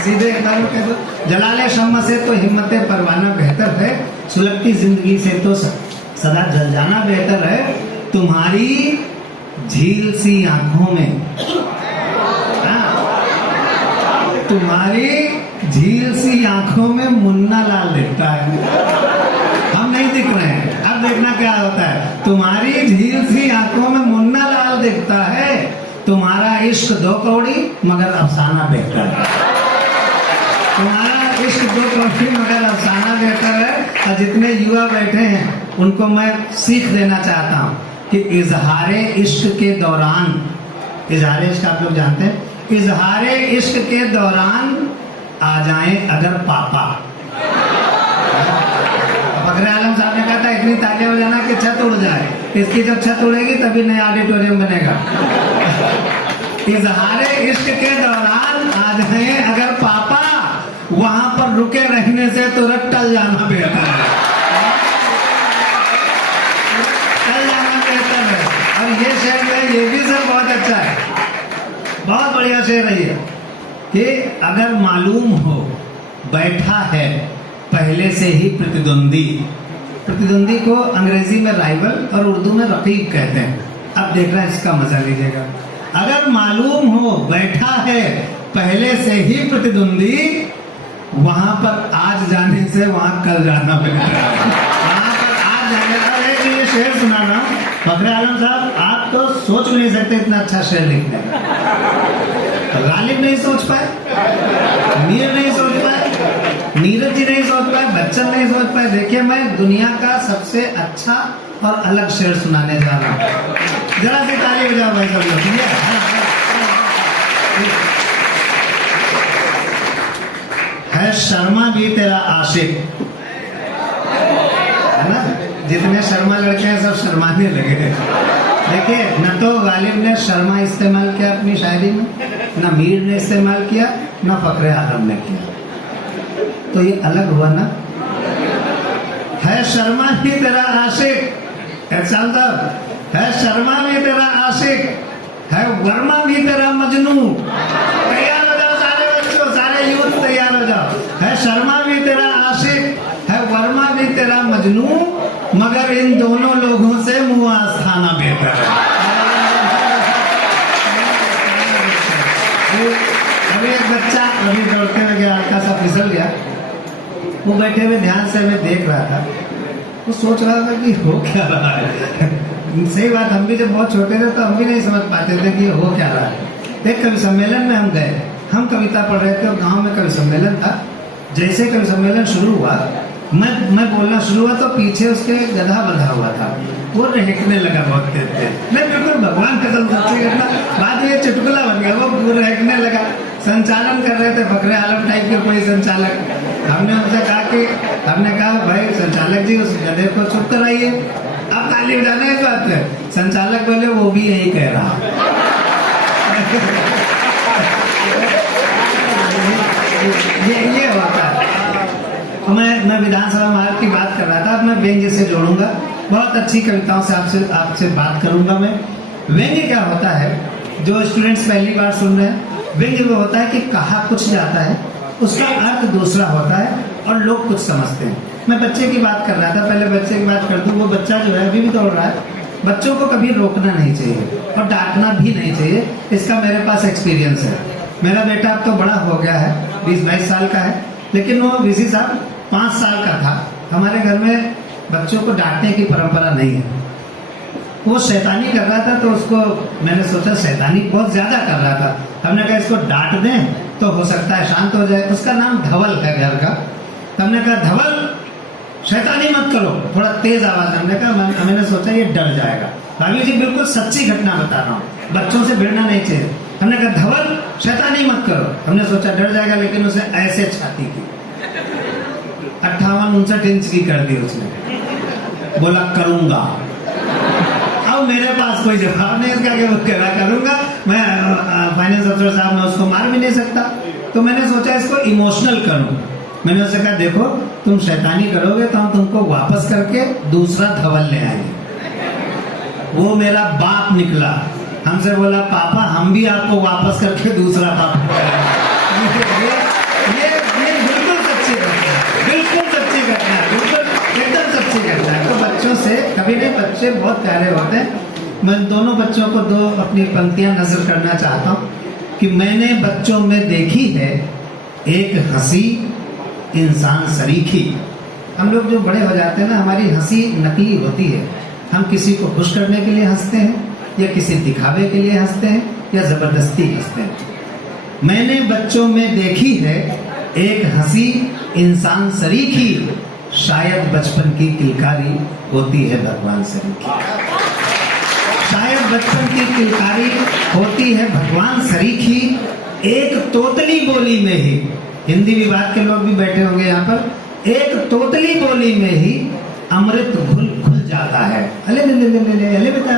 सीधे एक बार कह दो, जलाले शम्म से तो हिम्मत परवाना बेहतर है, सुलगती जिंदगी से तो सदा जल जाना बेहतर है। तुम्हारी झील सी आंखों में, तुम्हारी झील सी आंखों में मुन्ना लाल दिखता है, हम नहीं दिख रहे हैं। अब देखना क्या होता है, तुम्हारी झील सी आंखों में मुन्ना लाल दिखता है, तुम्हारा इश्क 2 कौड़ी मगर अफसाना बेहतर है, तुम्हारा इश्क 2 कौड़ी मगर अफसाना बेहतर है। और जितने युवा बैठे हैं उनको मैं सीख देना चाहता हूँ कि इजहारे इश्क के दौरान, इजहारे इश्क आप लोग जानते हैं, इजहारे इश्क के दौरान आ जाएं अगर पापा। फखरे आलम साहब ने कहा था इतनी तालियां बजाना कि छत उड़ जाए, इसकी जब छत उड़ेगी तभी नया ऑडिटोरियम बनेगा। इजहारे इश्क के दौरान आ जाएं अगर पापा, वहां पर रुके रहने से तुरंत टल जाना बेहतर है, टल जाना बेहतर है। और ये शेर है, ये भी सब बहुत अच्छा है, बहुत बढ़िया शेर है ये, कि अगर मालूम हो बैठा है पहले से ही प्रतिद्वंदी, प्रतिद्वंदी को अंग्रेजी में राइवल और उर्दू में रकीब कहते हैं। अब देख रहे हैं, इसका मजा लीजिएगा। अगर मालूम हो बैठा है पहले से ही प्रतिद्वंदी, वहां पर आज जाने से वहां कल जाना बेहतर है, वहां पर आज जाने का। ये शेर सुना रहा हूं, फखरे आलम साहब आप तो सोच भी नहीं सकते इतना अच्छा शेर लिखने का। गालिब नहीं सोच पाए, मीर नहीं सोच पाए, नीरज जी नहीं सोच पाए, बच्चन नहीं सोच पाए। देखिए मैं दुनिया का सबसे अच्छा और अलग शेर सुनाने जा रहा हूँ, जरा सी ताली बजाओ भाई सब लोग। है शर्मा भी तेरा आशिक, है ना, जितने शर्मा लड़के हैं सब शर्माने लगे। देखिए न तो गालिब ने शर्मा इस्तेमाल किया अपनी शायरी में, न मीर ने इस्तेमाल किया, न फखरे आलम ने किया, तो ये अलग हुआ ना। है शर्मा भी तेरा आशिक, एहसान साहब, है शर्मा भी तेरा आशिक, है वर्मा भी तेरा मजनू। तैयार हो जाओ सारे बच्चों, सारे यूथ तैयार हो जाओ। है शर्मा भी तेरा आशिक, है वर्मा भी तेरा मजनू, मगर इन दोनों लोगों से मुंह आस्थाना बेहतर है। अभी एक बच्चा अभी दौड़ते हुए गया, हल्का सा फिसल गया, वो बैठे हुए ध्यान से हमें देख रहा था, वो सोच रहा था कि हो क्या रहा है। सही बात, हम भी जब बहुत छोटे थे तो हम भी नहीं समझ पाते थे कि हो क्या रहा है। एक कवि सम्मेलन में हम गए, हम कविता पढ़ रहे थे और गांव में कवि सम्मेलन था। जैसे कवि सम्मेलन शुरू हुआ, मैं बोलना शुरू हुआ तो पीछे उसके गधा बंधा हुआ था, वो रहकने लगा बहुत तेज। मैं बिल्कुल भगवान कसम सच्ची घटना, बाद में चुटकुला बन गया, वो रहकने लगा। संचालन कर रहे थे फखरे आलम टाइप के कोई संचालक, हमने उनसे कहा कि, हमने कहा भाई संचालक जी उस गधे को चुप कराइए, अब ताली बजाना है बात है। संचालक बोले वो भी यही कह रहा। ये होता है। मैं विधानसभा महाराज की बात कर रहा था, अब मैं व्यंग्य से जोड़ूंगा, बहुत अच्छी कविताओं से आपसे बात करूंगा मैं। व्यंग्य क्या होता है, जो स्टूडेंट्स पहली बार सुन रहे हैं, व्यंग्य वो होता है कि कहा कुछ जाता है, उसका अर्थ दूसरा होता है और लोग कुछ समझते हैं। मैं बच्चे की बात कर रहा था, पहले बच्चे की बात कर दूं। वो बच्चा जो है अभी भी दौड़ रहा है, बच्चों को कभी रोकना नहीं चाहिए और डांटना भी नहीं चाहिए, इसका मेरे पास एक्सपीरियंस है। मेरा बेटा अब तो बड़ा हो गया है, 20-22 साल का है, लेकिन वो वीसी साहब 5 साल का था। हमारे घर में बच्चों को डांटने की परंपरा नहीं है। वो शैतानी कर रहा था तो उसको मैंने सोचा, शैतानी बहुत ज्यादा कर रहा था, हमने कहा इसको डांट दें तो हो सकता है शांत हो जाए। उसका नाम धवल है घर का। हमने कहा धवल शैतानी मत करो, थोड़ा तेज आवाज। हमने कहा, मैंने सोचा ये डर जाएगा। भाभी जी बिल्कुल सच्ची घटना बता रहा हूँ, बच्चों से भिड़ना नहीं चाहिए। हमने कहा धवल शैतानी मत करो, हमने सोचा डर जाएगा, लेकिन उसे ऐसे छाती की 58-59 इंच की कर दी उसने। बोला करूंगा। अब मेरे पास कोई जवाब नहीं इसका कि वो कह रहा करूंगा। मैं फाइनेंस अफसर साहब, मैं उसको मार भी नहीं सकता, तो मैंने सोचा इसको इमोशनल करूं। मैंने उससे कहा देखो तुम शैतानी करोगे तो हम तुमको वापस करके दूसरा धवल ले आएंगे। वो मेरा बाप निकला, हमसे बोला पापा हम भी आपको वापस करके दूसरा बाप ये बिल्कुल सच्ची घटना है, बिल्कुल सच्ची घटना है, बिल्कुल एकदम सच्ची घटना है। तो बच्चों से कभी नहीं, बच्चे बहुत प्यारे होते हैं। मैं दोनों बच्चों को दो अपनी पंक्तियां नजर करना चाहता हूँ कि मैंने बच्चों में देखी है एक हंसी इंसान सरीखी। हम लोग जो बड़े हो जाते हैं ना, हमारी हंसी नकली होती है। हम किसी को खुश करने के लिए हंसते हैं, या किसी दिखावे के लिए हंसते हैं, या जबरदस्ती हंसते हैं। मैंने बच्चों में देखी है एक हंसी इंसान सरीखी, शायद बचपन की किलकारी होती है भगवान सरीखी। शायद बचपन की किलकारी होती है भगवान सरीखी। एक तोतली बोली में ही, हिंदी विभाग के लोग भी बैठे होंगे यहाँ पर, एक तोतली बोली में ही अमृत घुल घुल जाता है। अले ले ले ले ले ले अले बेटा,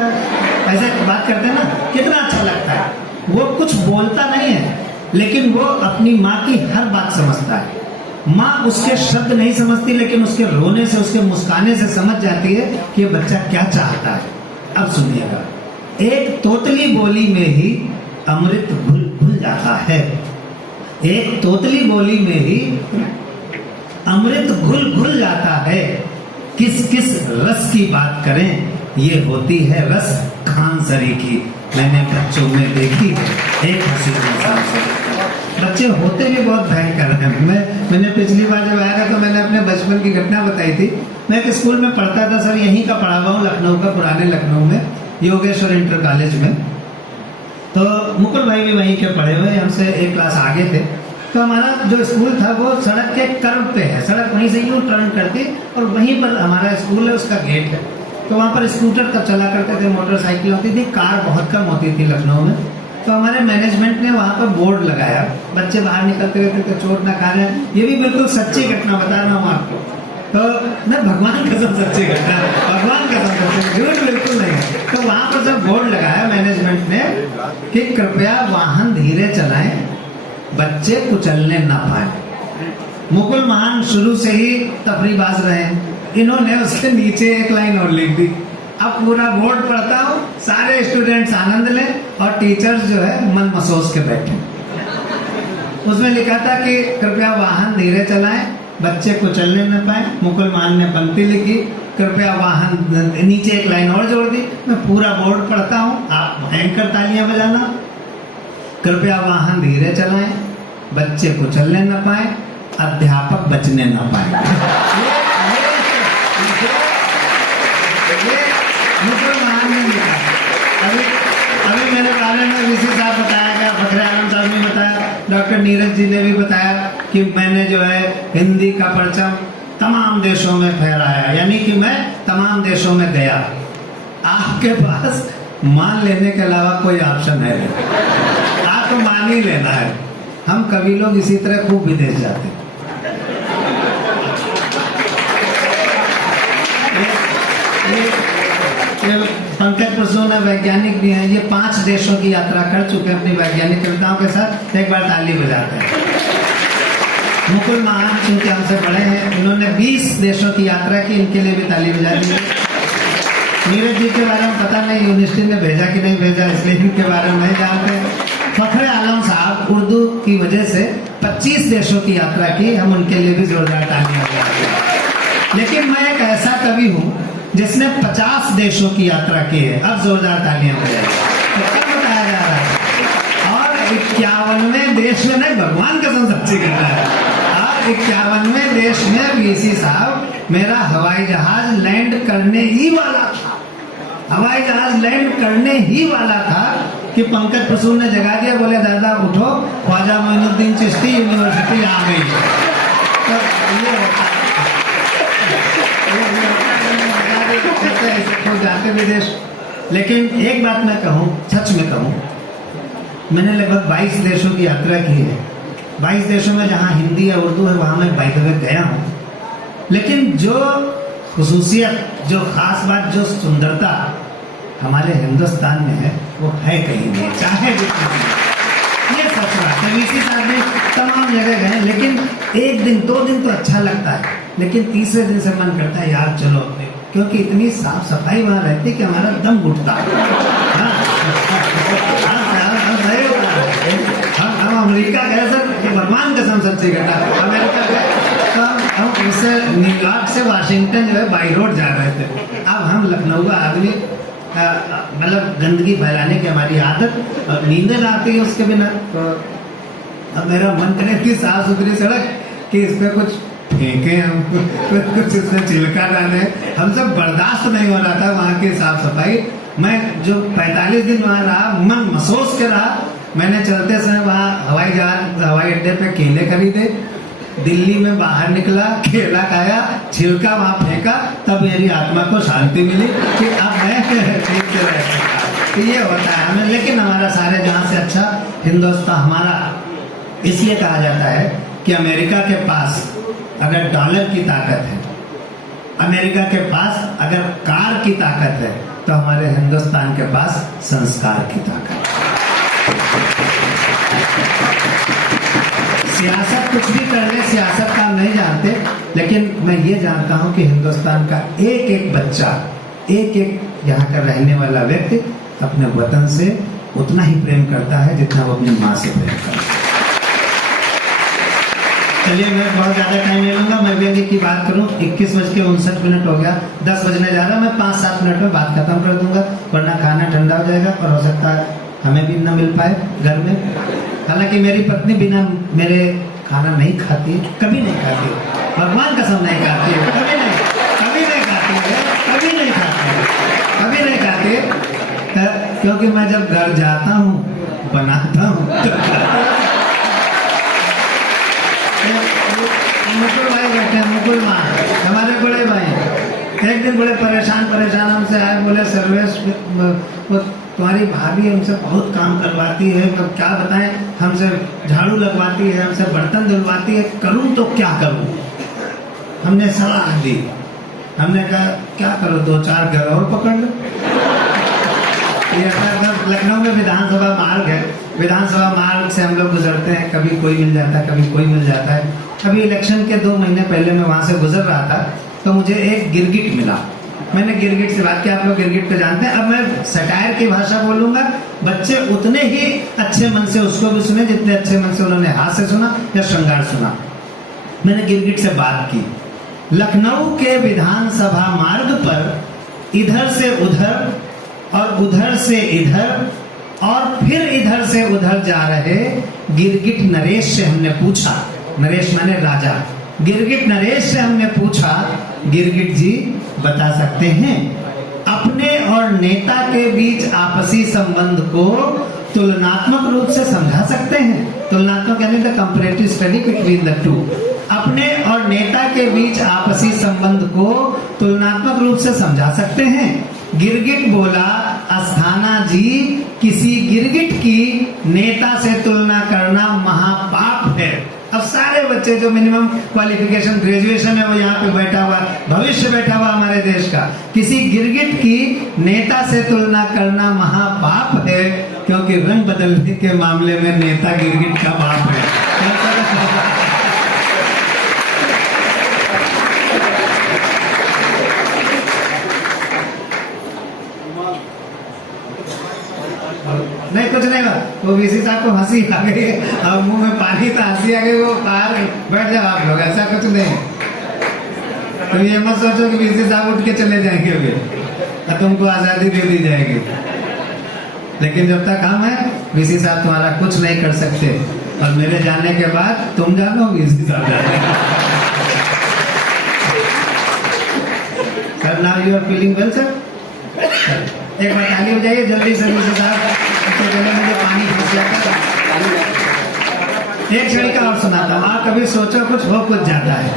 ऐसे बात करते हैं ना, कितना अच्छा लगता है। वो कुछ बोलता नहीं है, लेकिन वो अपनी माँ की हर बात समझता है। माँ उसके शब्द नहीं समझती, लेकिन उसके रोने से, उसके मुस्काने से समझ जाती है कि ये बच्चा क्या चाहता है। अब सुनिएगा, एक तोतली बोली में ही अमृत घुल घुल जाता है। एक तोतली बोली में ही अमृत घुल घुल जाता है। किस किस रस की बात करें, ये होती है रस खान सरीखी। मैंने बच्चों में देखी है एक हंसी इंसान सरीखी। बच्चे होते भी बहुत भयंकर हैं। मैंने पिछली बार जब आया था तो मैंने अपने बचपन की घटना बताई थी। मैं एक स्कूल में पढ़ता था सर, यहीं का पढ़ा हुआ हूँ, लखनऊ का, पुराने लखनऊ में, योगेश्वर इंटर कॉलेज में। तो मुकुल भाई भी वहीं के पढ़े हुए, हमसे एक क्लास आगे थे। तो हमारा जो स्कूल था वो सड़क के कर्व पे है, सड़क वहीं से यूँ टर्न करती और वहीं पर हमारा स्कूल है, उसका गेट है। तो वहाँ पर स्कूटर तब चला करते थे, मोटरसाइकिल होती थी, कार बहुत कम होती थी लखनऊ में। तो हमारे मैनेजमेंट ने वहाँ पर बोर्ड लगाया, बच्चे बाहर निकलते रहते थे, चोट ना खा रहे हैं। ये भी बिल्कुल सच्ची घटना बता रहा हूँ आपको। तो न भगवान कसम सच्ची घटना, भगवान कसम सच्ची, झूठ बिल्कुल नहीं है। तो वहाँ पर जब बोर्ड लगाया मैनेजमेंट ने कि कृपया वाहन धीरे चलाएं, बच्चे कुचलने ना पाए। मुकुल महान शुरू से ही तफरीबाज रहे, इन्होंने उसके नीचे एक लाइन और लिख दी। अब पूरा बोर्ड पढ़ता हूँ, सारे स्टूडेंट्स आनंद लें और टीचर्स जो है मन मसोस के बैठे। उसमें लिखा था कि कृपया वाहन धीरे चलाएं, बच्चे को चलने न पाए। मुकुल मान ने पंक्ति लिखी, कृपया वाहन, नीचे एक लाइन और जोड़ दी। मैं पूरा बोर्ड पढ़ता हूँ, आप भयंकर तालियां बजाना। कृपया वाहन धीरे चलाएं, बच्चे को चलने न पाए, अध्यापक बचने न पाए। ये मुकुल महान ने लिखा। अभी मेरे बारे में वीसी साहब बताया गया, फखरे आलम साहब ने बताया, डॉक्टर नीरज जी ने भी बताया कि मैंने जो है हिंदी का परचम तमाम देशों में फहराया, यानी कि मैं तमाम देशों में गया। आपके पास मान लेने के अलावा कोई ऑप्शन है नहीं, आपको मान ही लेना है। हम कवि लोग इसी तरह खूब विदेश जाते हैं। पंकज प्रसून वैज्ञानिक भी हैं, ये 5 देशों की यात्रा कर चुके हैं अपनी वैज्ञानिक कविताओं के साथ। एक बार ताली बजाते हैं। मुकुल महान चूंकि हमसे बड़े हैं, इन्होंने 20 देशों की यात्रा की, इनके लिए भी ताली बजा दी। नीरज जी के बारे में पता नहीं यूनिवर्सिटी ने भेजा कि नहीं भेजा, इसलिए इनके बारे में नहीं जानते। फखरे आलम साहब उर्दू की वजह से 25 देशों की यात्रा की, हम उनके लिए भी जोरदार तालियां बजाते। लेकिन मैं एक ऐसा कवि हूँ जिसने 50 देशों की यात्रा की है, अब जोरदार तालियां बजाइए। तो क्या बताया जा रहा है? और 51वें देश में, नहीं भगवान कसम सच्ची करना है, और 51वें देश में वीसी साहब मेरा हवाई जहाज लैंड करने ही वाला था। हवाई जहाज लैंड करने ही वाला था कि पंकज प्रसून ने जगा दिया, बोले दादा उठो, ख्वाजा मोइनुद्दीन चिश्ती यूनिवर्सिटी आ गई। तो ये होता है जाते विदेश। लेकिन एक बात मैं कहूँ, सच में कहूँ, मैंने लगभग 22 देशों की यात्रा की है। 22 देशों में जहाँ हिंदी या उर्दू है वहाँ मैं बाय द वे गया हूँ। लेकिन जो खुसूसियत, जो खास बात, जो सुंदरता हमारे हिंदुस्तान में है वो है कहीं नहीं, चाहे जितना। ये सच बात है। वीसी साहब भी तमाम जगह गए, लेकिन 1 दिन 2 दिन तो अच्छा लगता है, लेकिन तीसरे दिन से मन करता है यार चलो अपने, क्योंकि इतनी साफ सफाई वहाँ रहती है कि हमारा दम घुटता है। हम अमेरिका गए सर, भगवान कसम सच्ची घटना, अमेरिका गए तो हम उससे न्यूयॉर्क से वाशिंगटन जो है बाई रोड जा रहे थे। अब हम लखनऊ का आदमी, मतलब गंदगी फैलाने की हमारी आदत, और नींद ना आती है उसके बिना। तो अब मेरा मन करे कि साफ सुथरी सड़क कि इस पे कुछ फेंके हम, कुछ इसमें छिलका डाले, हम सब बर्दाश्त नहीं हो रहा था वहाँ की साफ सफाई। मैं जो 45 दिन वहाँ रहा, मन महसूस के रहा। मैंने चलते समय वहाँ हवाई अड्डे पे केले खरीदे, दिल्ली में बाहर निकला, केला खाया, छिलका वहाँ फेंका, तब मेरी आत्मा को शांति मिली कि अब मैं ठीक से रह सकता। ये होता है हमें, लेकिन हमारा सारे जहाँ से अच्छा हिंदुस्तान हमारा इसलिए कहा जाता है कि अमेरिका के पास अगर डॉलर की ताकत है, अमेरिका के पास अगर कार की ताकत है, तो हमारे हिंदुस्तान के पास संस्कार की ताकत है। सियासत कुछ भी कर ले, सियासत का हम नहीं जानते, लेकिन मैं ये जानता हूं कि हिंदुस्तान का एक एक बच्चा, एक एक यहाँ का रहने वाला व्यक्ति अपने वतन से उतना ही प्रेम करता है जितना वो अपनी माँ से प्रेम करता है। चलिए, मैं बहुत ज्यादा टाइम ले लूंगा। मैं व्यंग्य की बात करूं, 21:59 हो गया, 10 बजने जा रहा, मैं 5-7 मिनट में बात खत्म कर दूंगा, वरना खाना ठंडा हो जाएगा और हो सकता है हमें भी न मिल पाए घर में। हालांकि मेरी पत्नी बिना मेरे खाना नहीं खाती, कभी नहीं खाती, भगवान कसम नहीं खाती है, कभी नहीं खाती है, कभी नहीं खाती है, क्योंकि मैं जब घर जाता हूँ, बनाता हूँ। मुकुल भाई बैठे हैं, मुकुल माँ, हमारे बड़े भाई, एक दिन बड़े परेशान हमसे आए, बोले सर्वेश तुम्हारी भाभी हमसे बहुत काम करवाती है, तो क्या बताएं, हमसे झाड़ू लगवाती है, हमसे बर्तन धुलवाती है, करूं तो क्या करूं। हमने सलाह दी, हमने कहा क्या करो, 2-4 घर और पकड़ लो। लखनऊ में विधानसभा मार्ग है, विधानसभा मार्ग से हम लोग गुजरते हैं, कभी कोई मिल जाता है, कभी कोई मिल जाता है। अभी इलेक्शन के 2 महीने पहले मैं वहां से गुजर रहा था, तो मुझे एक गिरगिट मिला। मैंने गिरगिट से बात किया, आप लोग गिरगिट को जानते हैं। अब मैं सटायर की भाषा बोलूंगा, बच्चे उतने ही अच्छे मन से उसको भी सुने जितने अच्छे मन से उन्होंने हास्य सुना या श्रृंगार सुना। मैंने गिरगिट से बात की, लखनऊ के विधानसभा मार्ग पर इधर से उधर और उधर से इधर और फिर इधर से उधर जा रहे गिरगिट नरेश से हमने पूछा, नरेश माने राजा, गिरगिट नरेश से हमने पूछा, गिरगिट जी बता सकते हैं अपने और नेता के बीच आपसी संबंध को तुलनात्मक रूप से समझा सकते हैं? तुलनात्मक यानी the comparative study between the two. अपने और नेता के बीच आपसी संबंध को तुलनात्मक रूप से समझा सकते हैं? गिरगिट बोला, अस्थाना जी, किसी गिरगिट की नेता से तुलना करना महापाप है। अब सारे बच्चे जो मिनिमम क्वालिफिकेशन ग्रेजुएशन है वो यहाँ पे बैठा हुआ, भविष्य बैठा हुआ हमारे देश का, किसी गिरगिट की नेता से तुलना करना महापाप है, क्योंकि रंग बदलने के मामले में नेता गिरगिट का बाप है। नहीं, कुछ नहीं हुआ। वो वीसी साहब को हंसी आ गई और मुंह में पानी था, हंसी आ गई, वो बाहर बैठ जाओ आप लोग, ऐसा कुछ नहीं। तुम ये मत सोचो कि वीसी साहब उठ के चले जाएंगे अभी और तुमको आजादी दे दी जाएगी, लेकिन जब तक हम हैं वीसी साहब तुम्हारा कुछ नहीं कर सकते, और मेरे जाने के बाद तुम जानो, वीसी साहब जाने। Sir, now you are feeling well sir? एक बार ताली हो जाइए जल्दी से वीसी साहब, मुझे पानी एक क्षण का और सुनाता हूँ। आप कभी सोचो कुछ हो कुछ जाता है,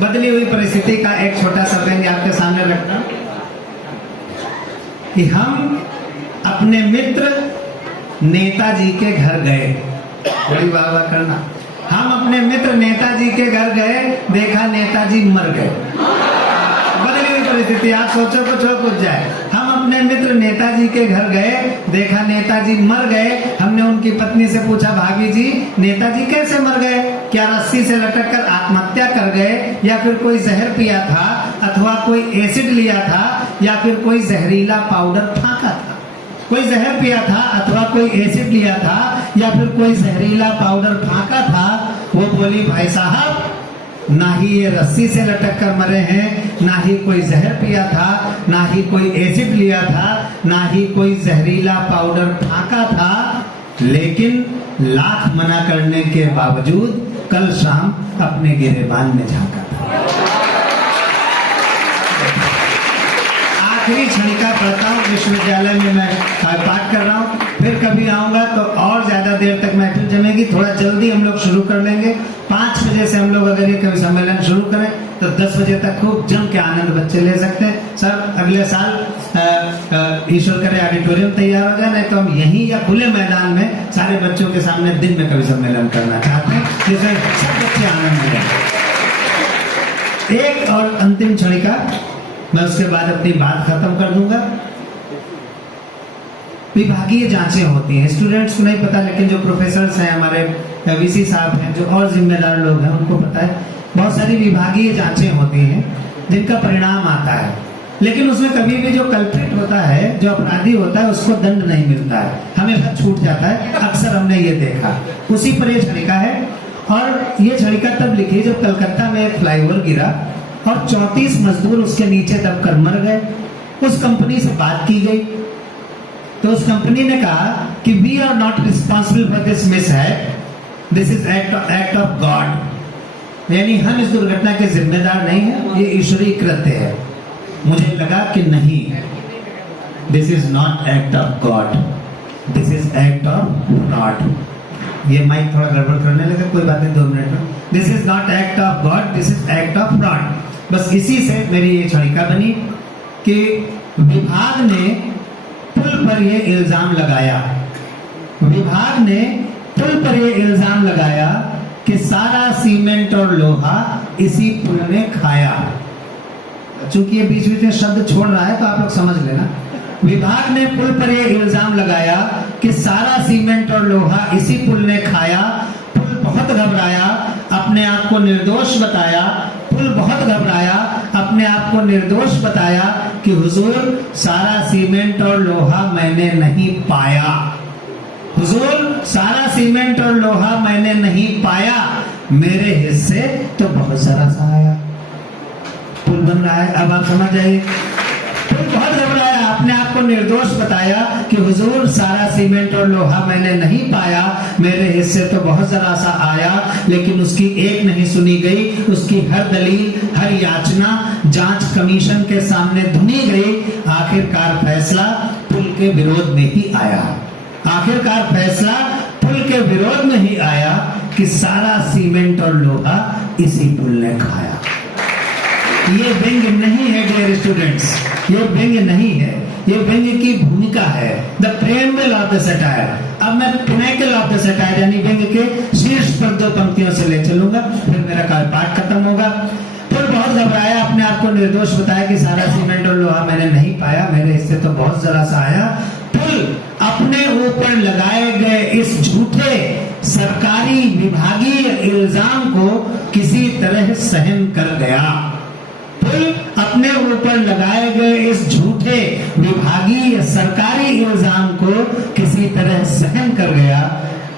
बदली हुई परिस्थिति का एक छोटा सा व्यंग्य आपके सामने रखता कि हम अपने मित्र नेताजी के घर गए, बड़ी वाह वाह करना। हम अपने मित्र नेताजी के घर गए, देखा नेताजी मर गए। बदली हुई परिस्थिति, आप सोचो कुछ हो कुछ जाए। हम अपने मित्र नेताजी के घर गए, देखा नेताजी मर गए। हमने उनकी पत्नी से पूछा, भाभी जी नेताजी कैसे मर गए? क्या रस्सी से लटक कर आत्महत्या कर गए, या फिर कोई जहर पिया था, अथवा कोई एसिड लिया था, या फिर कोई जहरीला पाउडर फांका था? कोई जहर पिया था अथवा कोई एसिड लिया था या फिर कोई जहरीला पाउडर फांका था, वो बोली भाई साहब ना ही ये रस्सी से लटक कर मरे हैं, ना ही कोई जहर पिया था, ना ही कोई एसिड लिया था, ना ही कोई जहरीला पाउडर फांका था, लेकिन लाख मना करने के बावजूद कल शाम अपने गिरेबान में झांका था। आखिरी क्षणिका पढ़ता हूँ, विश्वविद्यालय में मैं पाठ कर रहा हूँ, फिर कभी आऊंगा तो और ज्यादा देर तक महफिल जमेगी। थोड़ा जल्दी हम लोग शुरू कर लेंगे। 5 बजे से हम लोग अगर ये कवि सम्मेलन शुरू करें तो 10 बजे तक खूब जम के आनंद बच्चे ले सकते हैं। सर अगले साल ईश्वर करे ऑडिटोरियम तैयार हो जाए, नहीं तो हम यहीं या खुले मैदान में सारे बच्चों के सामने दिन में कवि सम्मेलन करना चाहते हैं, जिसमें सब बच्चे आनंद लें। एक और अंतिम क्षणिका, मैं उसके बाद अपनी बात खत्म कर दूंगा। विभागीय जांचें होती हैं, स्टूडेंट्स को नहीं पता, लेकिन जो प्रोफेसर्स हैं, हमारे वीसी साहब हैं, जो और जिम्मेदार लोग हैं, उनको पता है। बहुत सारी विभागीय जांचें होती हैं जिनका परिणाम आता है, लेकिन उसमें कभी भी जो कल्प्रिट होता है, जो अपराधी होता है, उसको दंड नहीं मिलता है, हमेशा छूट जाता है। अक्सर हमने ये देखा। उसी पर ये छड़िका है, और ये छड़िका तब लिखी जब कलकत्ता में एक फ्लाईओवर गिरा और 34 मजदूर उसके नीचे दबकर मर गए। उस कंपनी से बात की गई तो उस कंपनी ने कहा कि we are not responsible for this mishap, this is act of God, यानी हम इस दुर्घटना के जिम्मेदार नहीं हैं, ये ईश्वरीय कृत्य है। मुझे लगा कि नहीं, this is not act of God, this is act of fraud. ये माइक थोड़ा गड़बड़ करने लगा, कोई बात नहीं, 2 मिनट में। This is not act of God, this is act of fraud. बस इसी से मेरी ये छड़िका बनी कि विभाग ने पुल पर ये इल्जाम लगाया, विभाग ने पुल पर ये इल्जाम लगाया कि सारा सीमेंट और लोहा इसी पुल ने खाया। चूंकि ये बीच बीच में शब्द छोड़ रहा है तो आप लोग समझ लेना। विभाग ने पुल पर ये इल्जाम लगाया कि सारा सीमेंट और लोहा इसी पुल ने खाया। पुल बहुत घबराया, अपने आप को निर्दोष बताया। पुल बहुत घबराया, अपने आप को निर्दोष बताया कि हुजूर सारा सीमेंट और लोहा मैंने नहीं पाया, हुजूर सारा सीमेंट और लोहा मैंने नहीं पाया, मेरे हिस्से तो बहुत जरा सा आया। पुल बन रहा है, अब आप समझ जाइए। पुल बहुत घबराया, अपने आप को निर्दोष बताया कि हुजूर सारा सीमेंट और लोहा मैंने नहीं पाया, मेरे हिस्से तो बहुत जरा सा आया। लेकिन उसकी एक नहीं सुनी गई, उसकी हर दलील, हर याचना जांच कमीशन के सामने धुनी गई। आखिरकार फैसला पुल के विरोध में ही आया, आखिरकार फैसला पुल के विरोध में ही आया कि सारा सीमेंट और लोहा इसी पुल ने खाया। ये व्यंग नहीं है डियर स्टूडेंट्स, ये व्यंग नहीं है, ये व्यंग की भूमिका है, the preamble of the satire. अब मैं पिनेकल ऑफ द सटायर यानी व्यंग के शीर्ष पर 2 पंक्तियों से ले चलूंगा, फिर मेरा पाठ खत्म होगा। पुल बहुत घबराया, अपने आप को निर्दोष बताया कि सारा सीमेंट और लोहा मैंने नहीं पाया, मेरे हिस्से तो बहुत जरा सा आया। पुल अपने ऊपर लगाए गए इस झूठे सरकारी विभागीय इल्जाम को किसी तरह सहन कर गया। पुल अपने ऊपर लगाए गए इस झूठे विभागीय सरकारी इल्जाम को किसी तरह सहन कर गया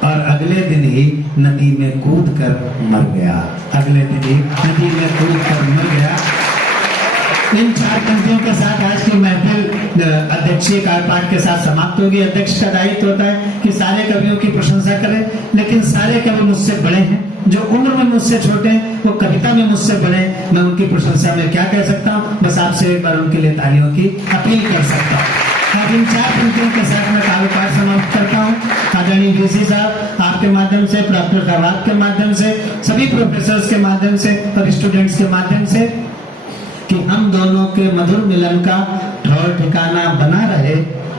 और अगले दिन ही नदी में कूद कर मर गया, अगले दिन ही नदी में कूद कर मर गया। इन 4 पंक्तियों के साथ आज की महफिल अध्यक्षीय कार्यपाठ के साथ समाप्त होगी। अध्यक्ष का दायित्व होता है कि सारे कवियों की प्रशंसा करें, लेकिन सारे कवि मुझसे बड़े हैं, जो उम्र में मुझसे छोटे हैं वो कविता में मुझसे बड़े हैं। मैं उनकी प्रशंसा में क्या कह सकता हूँ, बस आपसे एक बार उनके लिए तालियों की अपील कर सकता हूँ। अब इन 4 पंक्तियों के साथ मैं कार्यपाठ समाप्त करता हूँ। आदरणीय वीसी साहब आपके माध्यम से, प्रोफेसर साहब के माध्यम से, सभी प्रोफेसर्स के माध्यम से और स्टूडेंट्स के माध्यम से, कि हम दोनों के मधुर मिलन का ठौर ठिकाना बना रहे,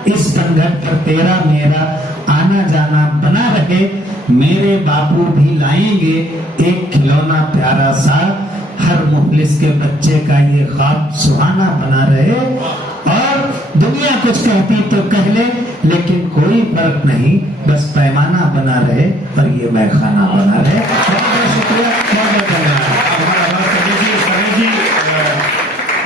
इस संघट पर तेरा मेरा आना जाना बना रहे। मेरे बापू भी लाएंगे एक खिलौना प्यारा सा, हर मुखलिस के बच्चे का ये ख्वाब सुहाना बना रहे। और दुनिया कुछ कहती तो कह ले, लेकिन कोई फर्क नहीं, बस पैमाना बना रहे पर ये मैखाना बना रहे। बहुत शुक्रिया, बहुत धन्यवाद।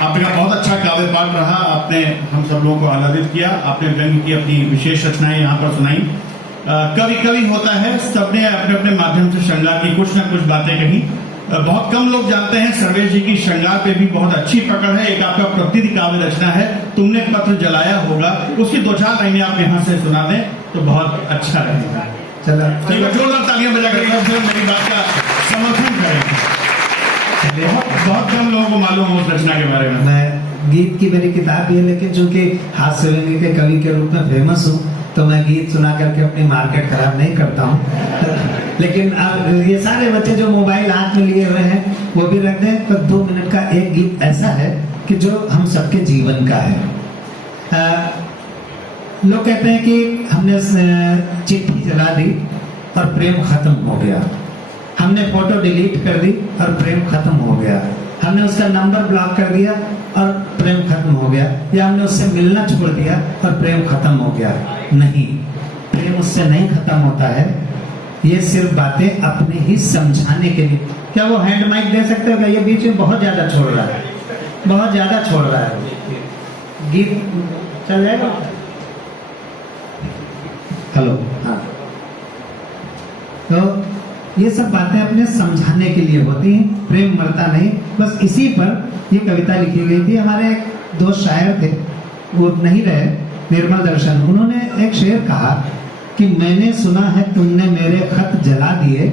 आपका बहुत अच्छा काव्य पाठ रहा। आपने हम सब लोगों को आह्लादित किया। आपने व्यंग्य की अपनी विशेष रचनाएं यहाँ पर सुनाई। कवि कवि होता है, सबने अपने अपने माध्यम से श्रृंगार की कुछ न कुछ बातें कही। बहुत कम लोग जानते हैं सर्वेश जी की श्रृंगार पे भी बहुत अच्छी पकड़ है। एक आपका प्रकृति काव्य रचना है, तुमने पत्र जलाया होगा, उसकी 2-4 लाइनें आप यहाँ से सुना दें तो बहुत अच्छा रहेगा। चलो जोरदार तालियां बजा कर मेरी बात का समर्थन करें। बहुत कम लोगों को मालूम है उस रचना के बारे में। मैं गीत की मेरी किताब भी है, लेकिन चूंकि हास्य व्यंग्य के कवि के रूप में फेमस हूँ तो मैं गीत सुना करके अपनी मार्केट खराब नहीं करता हूँ। लेकिन ये सारे बच्चे जो मोबाइल हाथ में लिए हुए हैं वो भी रख दें। तो 2 मिनट का एक गीत ऐसा है कि जो हम सबके जीवन का है। लोग कहते हैं कि हमने चिट्ठी जला दी और प्रेम खत्म हो गया, हमने फोटो डिलीट कर दी और प्रेम खत्म हो गया, हमने उसका नंबर ब्लॉक कर दिया और प्रेम खत्म हो गया, या हमने उससे मिलना छोड़ दिया और प्रेम खत्म हो गया। नहीं, प्रेम उससे नहीं खत्म होता है। ये सिर्फ बातें अपने ही समझाने के लिए। क्या वो हैंड माइक दे सकते हो? ये बीच में बहुत ज्यादा छोड़ रहा है, बहुत ज्यादा छोड़ रहा है। गीत चल जाएगा? हेलो, हाँ। तो ये सब बातें अपने समझाने के लिए होती हैं। प्रेम मरता नहीं। बस इसी पर ये कविता लिखी गई थी। हमारे एक 2 शायर थे, वो नहीं रहे, निर्मल दर्शन। उन्होंने एक शेर कहा कि मैंने सुना है तुमने मेरे खत जला दिए,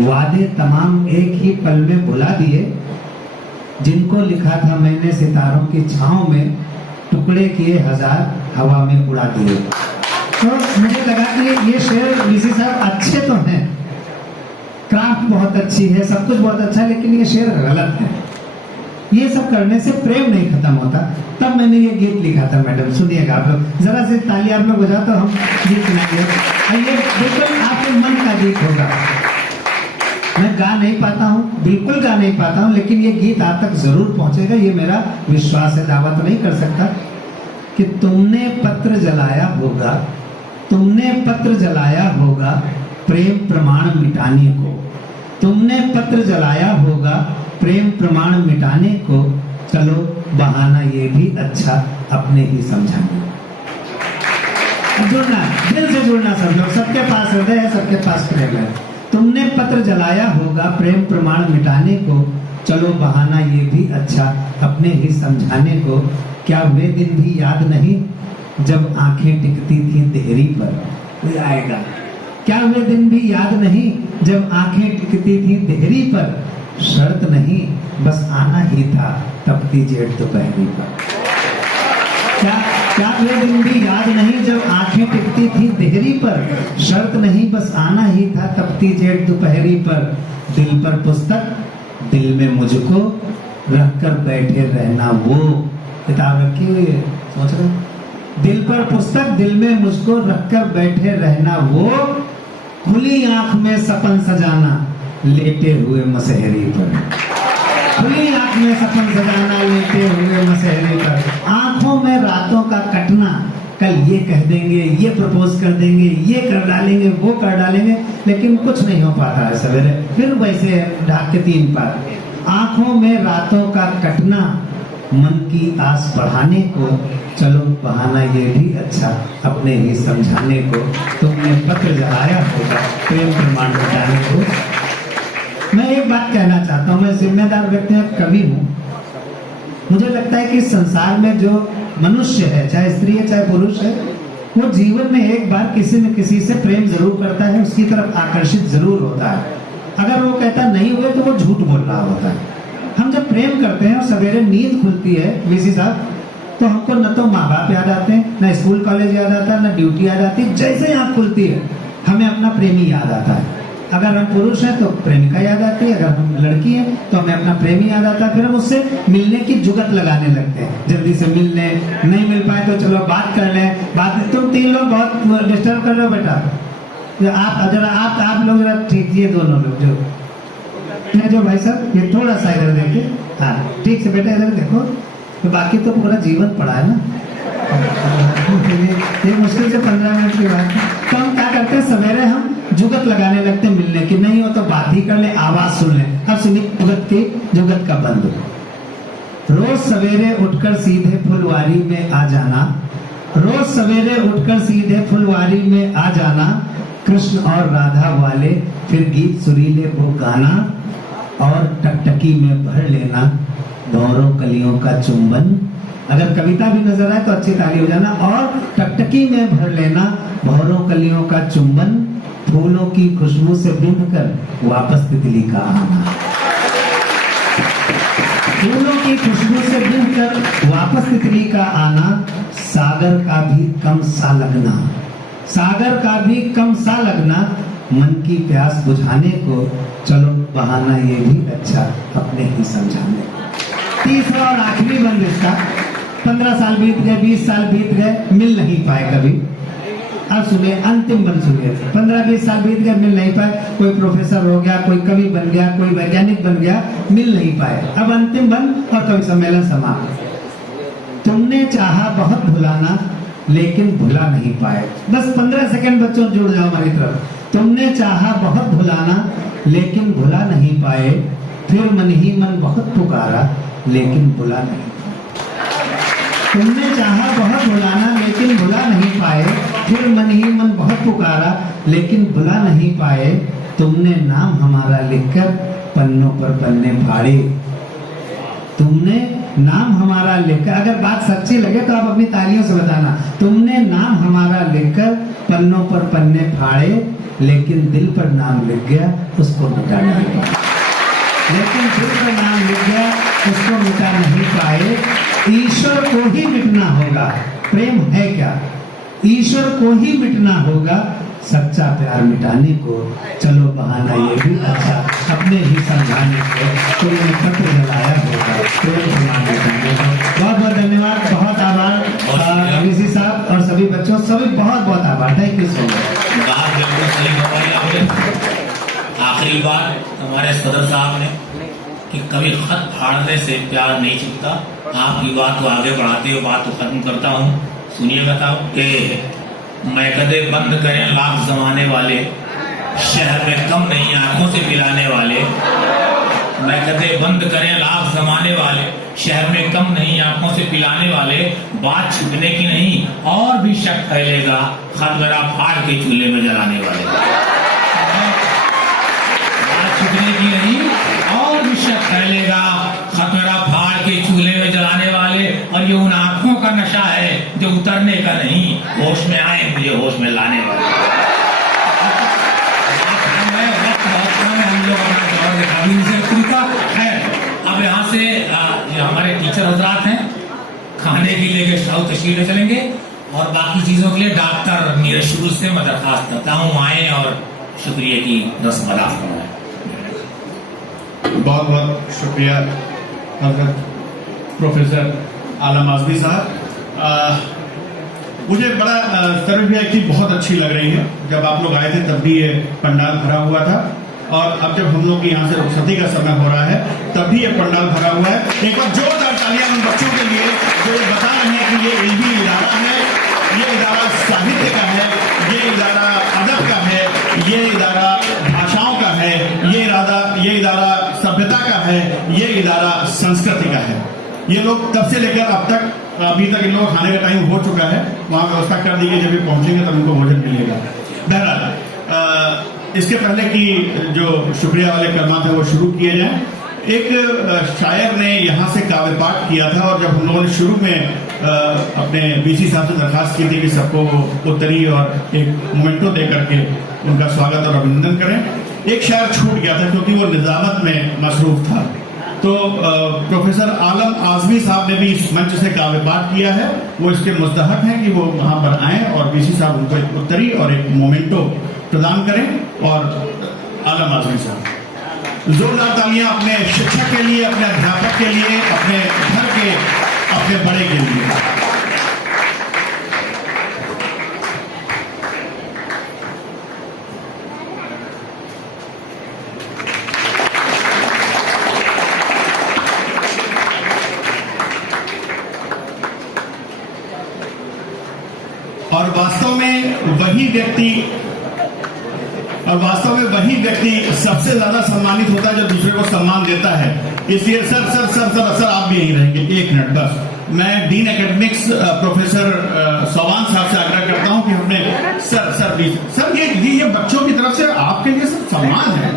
वादे तमाम एक ही पल में भुला दिए, जिनको लिखा था मैंने सितारों की छांव में, टुकड़े किए 1000 हवा में उड़ा दिए। तो मुझे लगा कि ये शेर वीसी साहब अच्छे तो हैं, क्राफ्ट बहुत अच्छी है, सब कुछ बहुत अच्छा है, लेकिन ये शेर गलत है। ये सब करने से प्रेम नहीं खत्म होता। तब मैंने ये गीत लिखा था। मैडम सुनिएगा, आप लोग जरा से ताली आप लोग बजाओ तो हम गीत सुनाएंगे। ये बिल्कुल आपके मन का गीत होगा। मैं गा नहीं पाता हूँ, बिल्कुल गा नहीं पाता हूँ, लेकिन ये गीत आप तक जरूर पहुंचेगा, ये मेरा विश्वास है। दावा तो नहीं कर सकता। कि तुमने पत्र जलाया होगा, तुमने पत्र जलाया होगा प्रेम प्रमाण मिटाने को, तुमने पत्र जलाया होगा प्रेम प्रमाण मिटाने को, चलो बहाना ये भी अच्छा अपने ही समझाने। जुड़ना, दिल से जुड़ना सब लोग। सबके पास हृदय है, सबके पास प्रेम है। तुमने पत्र जलाया होगा प्रेम प्रमाण मिटाने को, चलो बहाना ये भी अच्छा अपने ही समझाने को। क्या वे दिन भी याद नहीं जब आंखें टिकती थी देहरी पर? कोई आएगा। क्या वे दिन भी याद नहीं जब आंखें टिकती थी देहरी पर? शर्त नहीं बस आना ही था तपती जेठ दोपहरी पर। क्या वे दिन भी याद नहीं जब आंखें टिकती थी देहरी पर? शर्त नहीं बस आना ही था तपती जेठ दोपहरी पर। दिल पर पुस्तक दिल में मुझको रख कर बैठे रहना, वो किताब रखी हुई है, सोच रहे? दिल पर पुस्तक दिल में मुझको रखकर बैठे रहना, वो खुली आंख में सपन सजाना लेटे हुए मसहरी पर। खुली आंख में सपन सजाना लेटे हुए मसहरी पर। आंखों में रातों का कटना, कल ये कह देंगे, ये प्रपोज कर देंगे, ये कर डालेंगे, वो कर डालेंगे, लेकिन कुछ नहीं हो पाता है। सवेरे फिर वैसे ढाक के 3 पार। आंखों में रातों का कटना, मन की आस बढ़ाने को, चलो बहाना ये भी अच्छा अपने ही समझाने को। तुमने पत्र जलाया होगा प्रेम प्रमाण मिटाने को। मैं एक बात कहना चाहता हूँ, मैं जिम्मेदार व्यक्ति कवि हूँ। मुझे लगता है कि संसार में जो मनुष्य है, चाहे स्त्री है चाहे पुरुष है, वो जीवन में एक बार किसी न किसी से प्रेम जरूर करता है, उसकी तरफ आकर्षित जरूर होता है। अगर वो कहता नहीं हुए तो वो झूठ बोल रहा होता है। हम जब प्रेम करते हैं और सवेरे नींद खुलती है वीसी साहब, तो हमको न तो माँ बाप याद आते हैं, न स्कूल कॉलेज याद आता है, न ड्यूटी याद आती है। जैसे आँख खुलती है हमें अपना प्रेमी याद आता है। अगर हम पुरुष हैं तो प्रेमिका याद आती है, अगर हम लड़की हैं तो हमें अपना प्रेमी याद आता है। फिर हम उससे मिलने की जुगत लगाने लगते हैं, जल्दी से मिल लें, नहीं मिल पाए तो चलो बात कर लें। तुम 3 लोग बहुत डिस्टर्ब कर रहे हो बेटा। आप लोग जरा ठीक, ये दोनों लोग जो भाई साहब ये थोड़ा सा इधर देखिए, हाँ ठीक से बेटा इधर देखो। तो बाकी तो पूरा जीवन पड़ा है ना। ये मुश्किल से 15 मिनट की बात है। तो हम क्या करते हैं, सवेरे हम जुगत लगाने लगते हैं मिलने की। नहीं हो तो बात ही कर ले, आवाज सुन ले। अब सुनिए जुगत का बंद। रोज सवेरे उठकर सीधे फुलवारी में आ जाना, रोज सवेरे उठकर सीधे फुलवारी में आ जाना, कृष्ण और राधा वाले फिर गीत सुरीले वो गाना, और टकटकी में भर लेना भौरों कलियों का चुंबन। अगर कविता भी नजर आए तो अच्छी ताली हो जाना। और टकटकी में भर लेना भौरों कलियों का चुंबन, फूलों की खुशबू से बिंध कर वापस तितली का आना। फूलों की खुशबू से बिंध कर वापस तितली का आना, सागर का भी कम सा लगना, सागर का भी कम सा लगना, मन की प्यास बुझाने को चलो बहाना ये भी अच्छा अपने ही समझाने। तीसरा और आखिरी बंद इसका, 15 साल बीत गए, 20 साल बीत गए, मिल नहीं पाए कभी। अब सुनिए अंतिम बंद सुनिए। 15-20 साल बीत गए, मिल नहीं पाए, कोई प्रोफेसर हो गया, कोई कवि बन गया, कोई वैज्ञानिक बन गया, मिल नहीं पाए। अब अंतिम बंद और कवि सम्मेलन समाप्त। तुमने चाहा बहुत भुलाना लेकिन भुला नहीं पाए। बस 15 सेकंड बच्चों जुड़ जाओ हमारी तरफ। तुमने चाहा बहुत भुलाना लेकिन भुला नहीं पाए, फिर मन ही मन बहुत पुकारा लेकिन भुला नहीं। तुमने चाहा बहुत भुलाना लेकिन भुला नहीं पाए, फिर मन ही मन बहुत पुकारा लेकिन भुला नहीं पाए, तुमने नाम हमारा लिखकर पन्नों पर पन्ने फाड़े। तुमने नाम हमारा लिखकर, अगर बात सच्ची लगे तो आप अपनी तालियों से बताना, तुमने नाम हमारा लिखकर पन्नों पर पन्ने फाड़े, लेकिन दिल पर नाम लिख गया उसको मिटा नहीं पाए। लेकिन दिल पर नाम लिख गया उसको मिटा नहीं पाए। ईश्वर को ही मिटना होगा, प्रेम है क्या, ईश्वर को ही मिटना होगा, सच्चा प्यार मिटाने को चलो बहाना ये भी अच्छा अपने ही समझाने को, तो ये पत्र जलाया होगा प्रेम सुनाने को। बहुत बहुत धन्यवाद, बहुत आभार ऋषि साहब और सभी बच्चों, सभी बहुत बहुत आभार। Thank you so much. बात बिल्कुल सही बताई आपने। आखिरी बात हमारे सदर साहब ने कि कभी खत फाड़ने से प्यार नहीं छिपता। आपकी बात को आगे बढ़ाते हुए बात को खत्म करता हूँ। सुनिएगा साहब कि मैं कदे बंद करें लाख जमाने वाले, शहर में कम नहीं आंखों से पिलाने वाले। मैं कदे बंद करें लाख जमाने वाले, शहर में कम नहीं आंखों से पिलाने वाले, बात छिपने की नहीं और भी शक फैलेगा, खरगरा फाड़ के चूल्हे में जलाने वाले। बात छिपने की नहीं और भी शक फैलेगा, खतरा फाड़ के चूल्हे में जलाने वाले। और ये उन आंखों का नशा है जो उतरने का नहीं, होश में आए मुझे होश में लाने वाले। वक्त बहुत कम है, हम लोग अपना जवाब दिखा भी नहीं सकते। है अब यहाँ से जो हमारे टीचर हजरात हैं, खाने के लिए गेस्ट हाउस तशरीफ ले चलेंगे और बाकी चीजों के लिए डॉक्टर मेरे शुरू से मैं दरखास्त करता हूँ आए और शुक्रिया की रस्म अदा फरमाएं। बहुत बहुत शुक्रिया हजरत प्रोफेसर आलम आजमी साहब। मुझे बड़ा तरबिया की बहुत अच्छी लग रही है। जब आप लोग आए थे तब भी ये पंडाल भरा हुआ था, और अब जब हम लोग यहाँ से रुखसती का समय हो रहा है तब भी ये पंडाल भरा हुआ है। एक बार जोरदार तालियां उन बच्चों के लिए जो ये बता रहे हैं कि ये इल्मी इदारा है, ये इदारा साहित्य का है, ये इदारा अदब का है, ये इदारा भाषाओं का है, ये इदारा सभ्यता का है, ये इदारा संस्कृति का है। ये लोग तब से लेकर अब तक, अभी तक इन लोग खाने का टाइम हो चुका है, वहां व्यवस्था कर दी गई, जब ये पहुंचेंगे तब इनको भोजन मिलेगा। बहरहाल इसके पहले कि जो शुक्रिया वाले कलमात हैं वो शुरू किए जाएं, एक शायर ने यहाँ से काव्य पाठ किया था, और जब हम लोगों ने शुरू में अपने बीसी साहब से दरखास्त की थी कि सबको उत्तरी और एक मोमेंटो दे करके उनका स्वागत और अभिनंदन करें, एक शायर छूट गया था क्योंकि वो निजामत में मसरूफ था। तो प्रोफेसर आलम आजमी साहब ने भी इस मंच से काव्य पाठ किया है, वो इसके मुस्तहक हैं कि वो वहां पर आए और बीसी साहब उनको एक उत्तरी और एक मोमेंटो प्रदान करें। और आलम आजमी साहब, जोरदार तालियां अपने शिक्षक के लिए, अपने अध्यापक के लिए, अपने घर के, अपने बड़े के लिए। और वास्तव में वही व्यक्ति और वास्तव में वही व्यक्ति सबसे ज्यादा सम्मानित होता है जब दूसरे को सम्मान देता है। इसलिए sir sir sir sir sir आप भी यहीं रहेंगे 1 मिनट बस। मैं डीन एकेडमिक्स प्रोफेसर सवान साहब से आग्रह करता हूं कि हमने सर सर प्लीज सर ये बच्चों की तरफ से आपके लिए सब सम्मान है।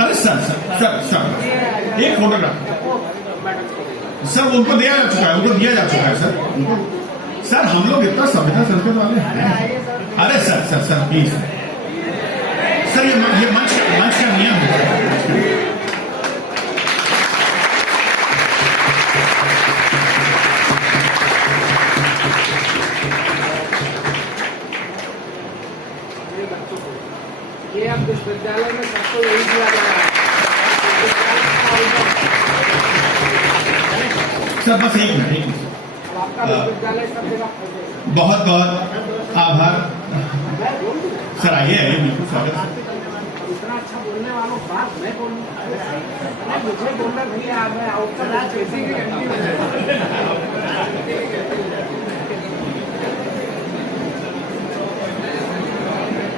अरे सर सर सर सर एक फोटोग्राफ सर उनको दिया जा चुका है, उनको दिया जा चुका है सर। सर हम लोग इतना सभ्यता संस्कृत वाले हैं। अरे sir sir sir please sir ये मंच का नियम है। ये अब विश्वविद्यालय में सबको यही दिया जा रहा है। सर बस 1 मिनट आपका विश्वविद्यालय सब जगह बहुत बहुत आभार। सर आइए आइए बिल्कुल स्वागत। इतना अच्छा बोलने वालों बात मैं बोलूँ, मुझे बोलना नहीं आ रहा है।